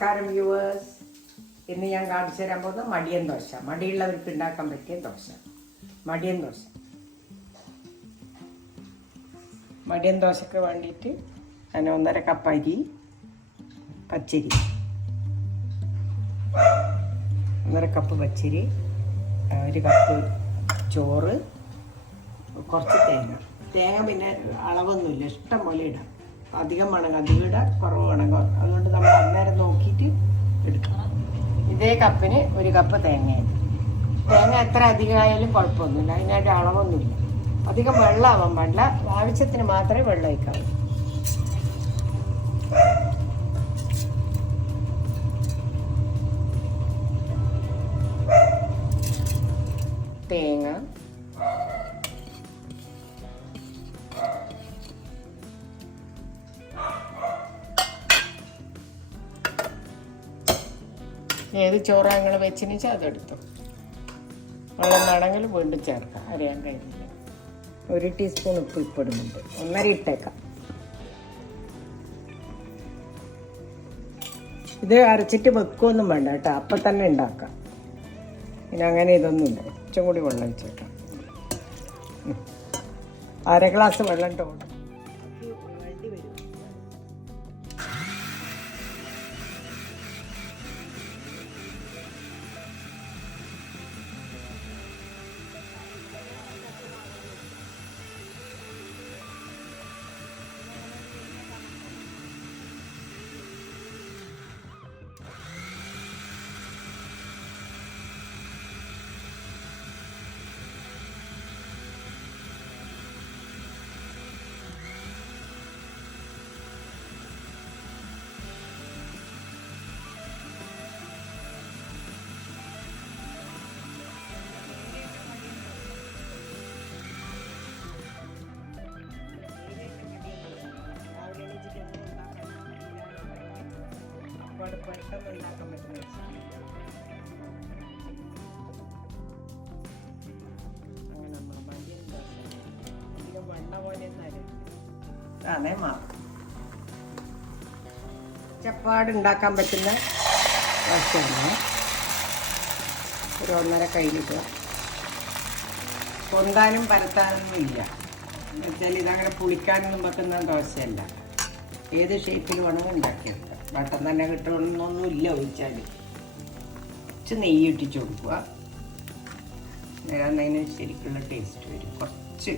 നമസ്കാരം വ്യൂവേഴ്സ്. ഇന്ന് ഞാൻ കാണിച്ചു തരാൻ പോകുന്നത് മടിയൻ ദോശ. മടിയുള്ളവർക്ക് ഉണ്ടാക്കാൻ പറ്റിയ ദോശ, മടിയൻ ദോശ. മടിയൻ ദോശക്ക് വേണ്ടിയിട്ട് ഞാൻ 1.5 കപ്പ് അരി, പച്ചരി, 1.5 കപ്പ് പച്ചരി, 1 കപ്പ് ചോറ്, കുറച്ച് തേങ്ങ പിന്നെ അളവൊന്നുമില്ല, ഇഷ്ടം പോലെ ഇടാം. അധികം വേണമെങ്കിൽ അധികം ഇടാം, കുറവ് വേണമെങ്കിൽ. അതുകൊണ്ട് നമ്മൾ അന്നേരം നോക്കിയിട്ട് എടുക്കണം. ഇതേ കപ്പിന് 1 കപ്പ് തേങ്ങ എത്ര അധികമായാലും കുഴപ്പമൊന്നുമില്ല, അതിനായിട്ട് അളവൊന്നുമില്ല. അധികം വെള്ളമാവാൻ പാടില്ല, ആവശ്യത്തിന് മാത്രമേ വെള്ളം ഒഴിക്കാവൂ. തേങ്ങ, ഏത് ചോറാ നിങ്ങൾ വെച്ചെന്ന് വെച്ചാൽ അതെടുത്തു. വെള്ളം വേണമെങ്കിൽ വീണ്ടും ചേർക്കാം, അറിയാൻ കഴിയില്ല. 1 ടീസ്പൂൺ ഉപ്പ് ഇടുന്നുണ്ട്, 1.5 ഇട്ടേക്കാം. ഇത് അരച്ചിട്ട് വെക്കുകയൊന്നും വേണ്ട കേട്ടോ, അപ്പം തന്നെ ഉണ്ടാക്കാം. പിന്നെ അങ്ങനെ ഇതൊന്നുമില്ല, കുറച്ചും കൂടി വെള്ളം ഒഴിച്ചേക്കാം. 1/2 ഗ്ലാസ് വെള്ളം ഇട്ടോണ്ട് പെട്ടെന്ന് ഉണ്ടാക്കാൻ പറ്റുന്ന അങ്ങനെ നമ്മൾ മടിയൻ ദോശ അധികം വെണ്ണ പോലെ അതേ മാറും. ചപ്പാട് ഉണ്ടാക്കാൻ പറ്റുന്ന ദോശയാണ്. ഒരു 1.5 കയ്യിലിട്ട് പൊന്താനും പരത്താനൊന്നും ഇല്ല. എന്നുവെച്ചാൽ ഇതങ്ങനെ പുളിക്കാനൊന്നും വെക്കുന്ന ദോശയല്ല. ഏത് ഷേപ്പിൽ വേണമെങ്കിൽ ഉണ്ടാക്കിയെടുക്കാം. വട്ടം തന്നെ കിട്ടണമെന്നൊന്നുമില്ല. ഒഴിച്ചാൽ കുറച്ച് നെയ്യ് ഇട്ടിച്ച് കൊടുക്കുക, അതിന് ശരിക്കുള്ള ടേസ്റ്റ് വരും. കുറച്ച്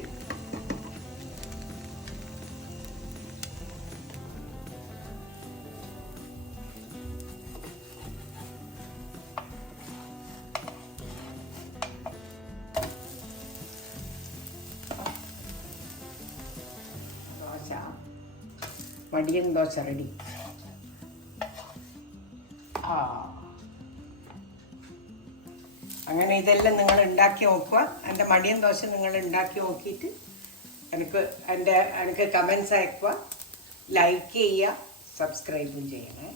ദോശ, മടിയൻ ദോശ റെഡി. അങ്ങനെ ഇതെല്ലാം നിങ്ങൾ ഉണ്ടാക്കി നോക്കുക. എൻ്റെ മടിയൻ ദോശ നിങ്ങൾ ഉണ്ടാക്കി നോക്കിയിട്ട് എനിക്ക് കമൻസ് അയക്കുക, ലൈക്ക് ചെയ്യുക, സബ്സ്ക്രൈബും ചെയ്യണേ.